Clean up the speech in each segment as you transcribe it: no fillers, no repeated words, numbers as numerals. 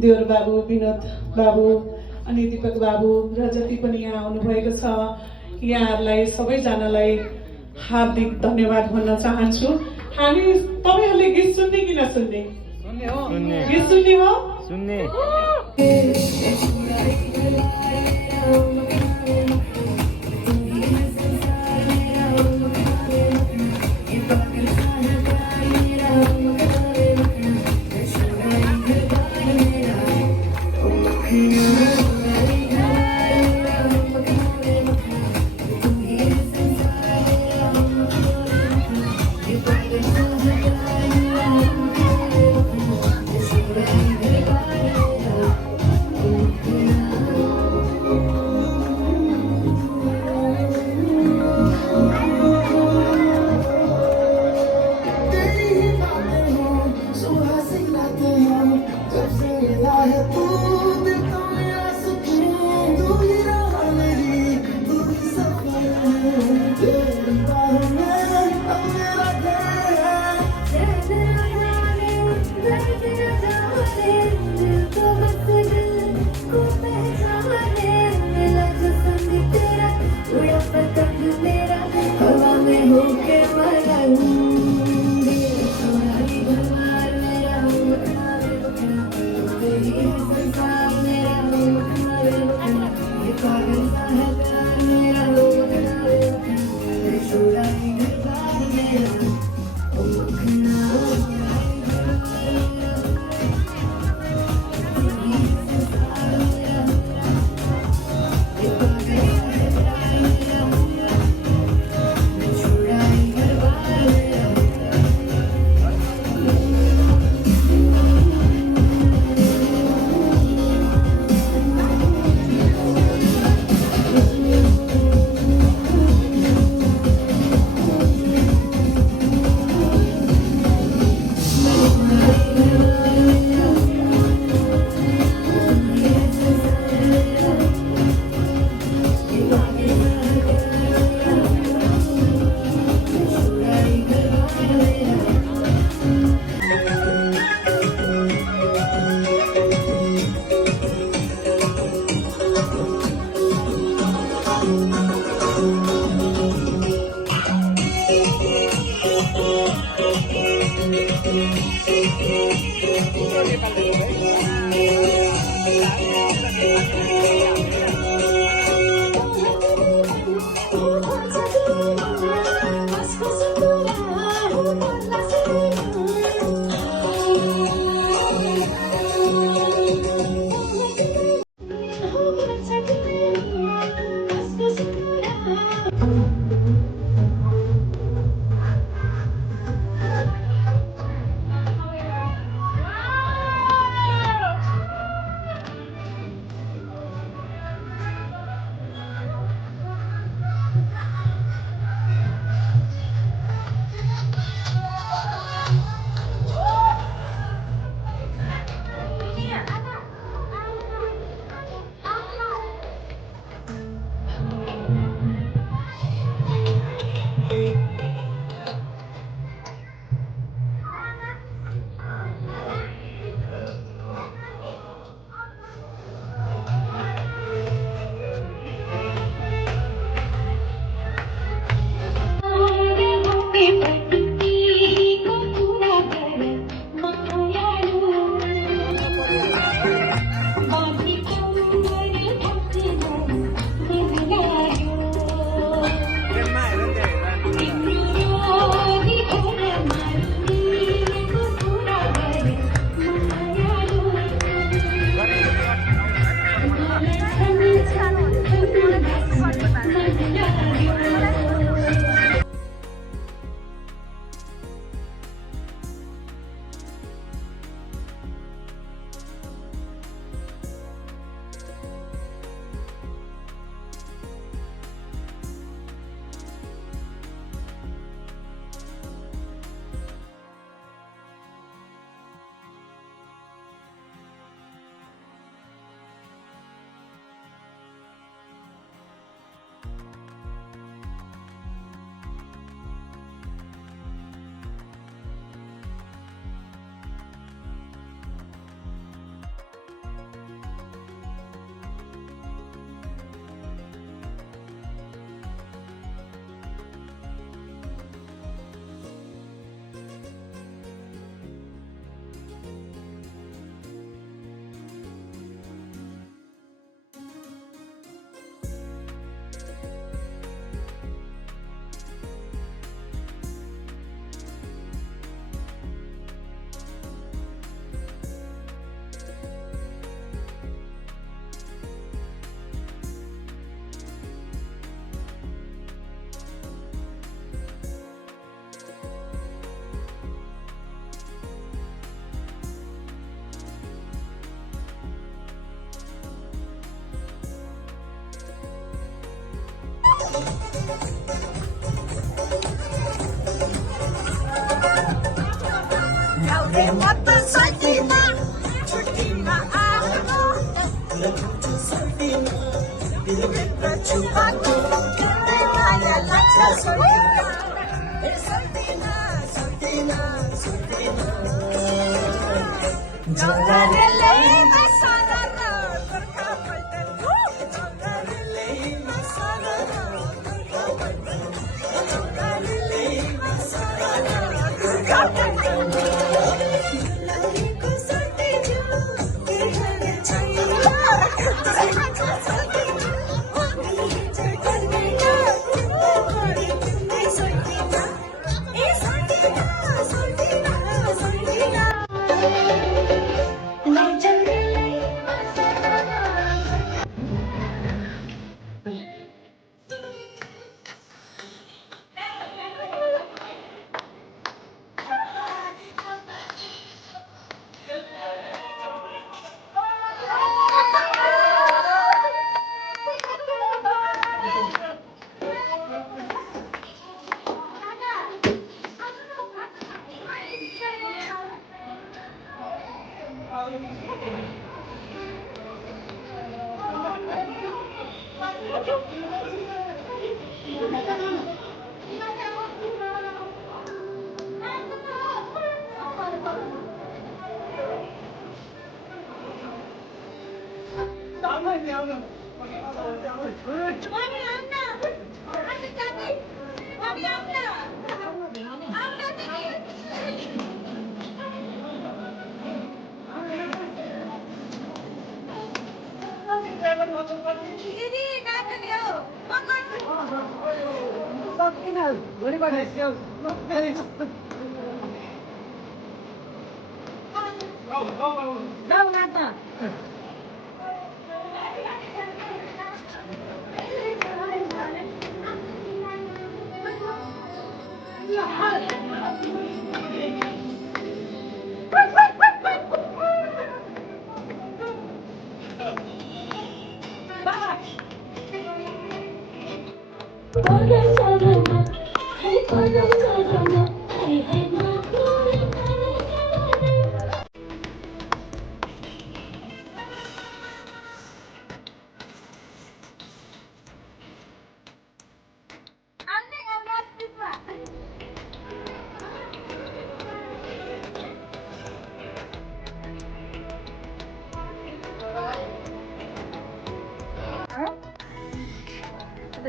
देवर बाबु, विनोद बाबु अनि दीपक बाबु र जति पनि यहाँ आउनुभएको छ, यहाँहरूलाई सबैजनालाई हार्दिक धन्यवाद भन्न चाहन्छु। हामी तपाईहरुले गीत सुन्ने कि नसुन्ने? सुन्ने गीत सुन्ने हो? सुन्ने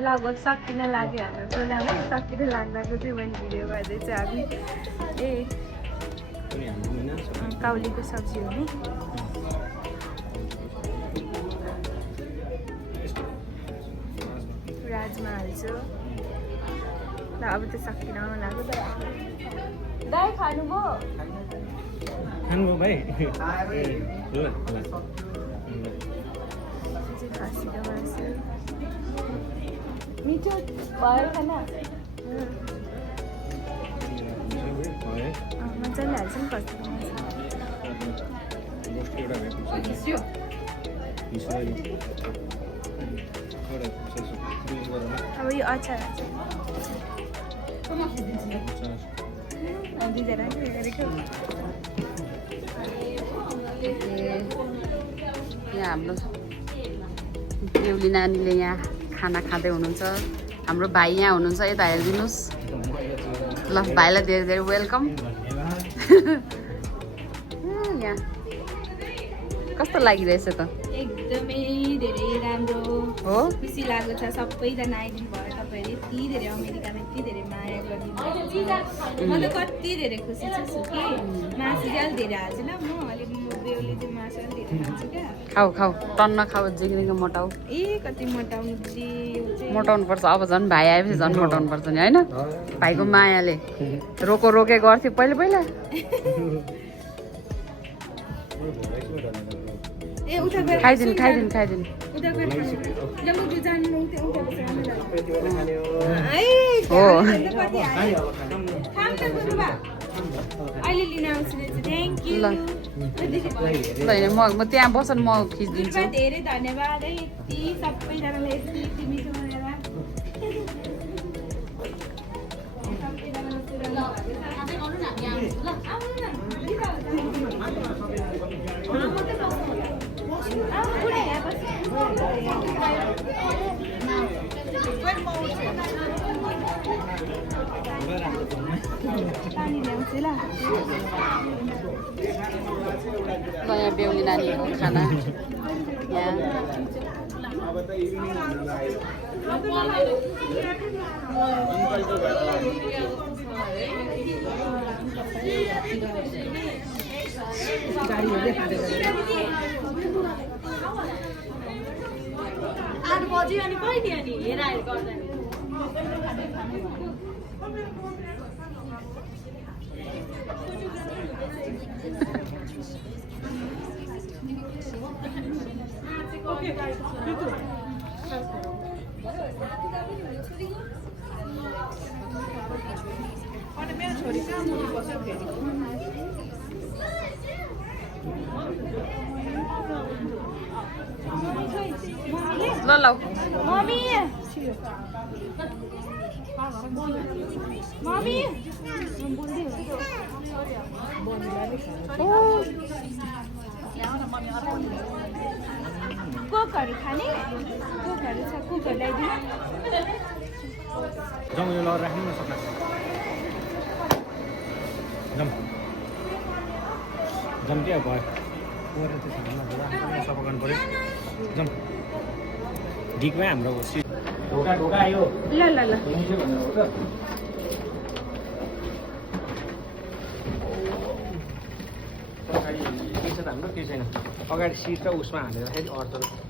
लगभग सकिन लाग्यो हाम्रो प्रोग्रामै सकिन लाग्दाको चाहिँ मैले भिडियो गर्दैछु हामी काउलीको सब्जी हो नि राजमा हाल्छु ल अब त सकिन लाग्यो दाइ खानुभयो भाइ खसीको मासु मिठो भयो खाना मजाले हाल्छ नि खसीको मासु अब यो अचार दिँदैन यहाँ हाम्रो बेहुली नानीले यहाँ खाना खाँदै हुनुहुन्छ हाम्रो भाइ यहाँ हुनुहुन्छ यता हेरिदिनुहोस् ल भाइलाई धेरै धेरै वेलकम यहाँ कस्तो लागिरहेछ त एकदमै धेरै राम्रो हो खुसी लागेको छ सबैजना आइदिनु भयो तपाईँहरू यति धेरै अमेरिकामा यति धेरै माया गरिदिनु म त कति धेरै खुसी छु कि मासु चाहिँ अलिक धेरै हाल्छु ल म अलिक बेहुली चाहिँ मासु अलिक धेरै हाल्छु क्या खाऊ खाऊ टन्न खाऊ जिग्रीको मोटाउ ए कति मोटाउनु मोटाउनु पर्छ अब झन् भाइ आएपछि झन् मोटाउनु पर्छ नि होइन भाइको मायाले रोको रोके गर्थ्यो पहिला पहिला ए उता गएर खाइदिनु खाइदिनु खाइदिनु उता गएर जब म जान्नु उता बसेर हो अहिले लिन आउँछु थ्याङ्क यू ल होइन म त्यहाँ बस म खिचिदिन्छु धेरै धन्यवाद है यति सबैजनाले यति मिठो भनेर सबैजनाले पानी ल्याउँछु ल यहाँ बेहुली नानीहरूको खाना यहाँ ल ल मम्मी मम्मी कोकहरू खाने कोकहरू छ कोकहरू ल्याइदिनु जाउँ यो लगेर राख्नु न सफा जाउँ क्या भयो सफा गर्नु पऱ्यो जाउँ डिकमै हाम्रो ढोका ढोका आयो ल ल ल हाम्रो के छैन अगाडि सिट र उसमा हालेर फेरि अर्थ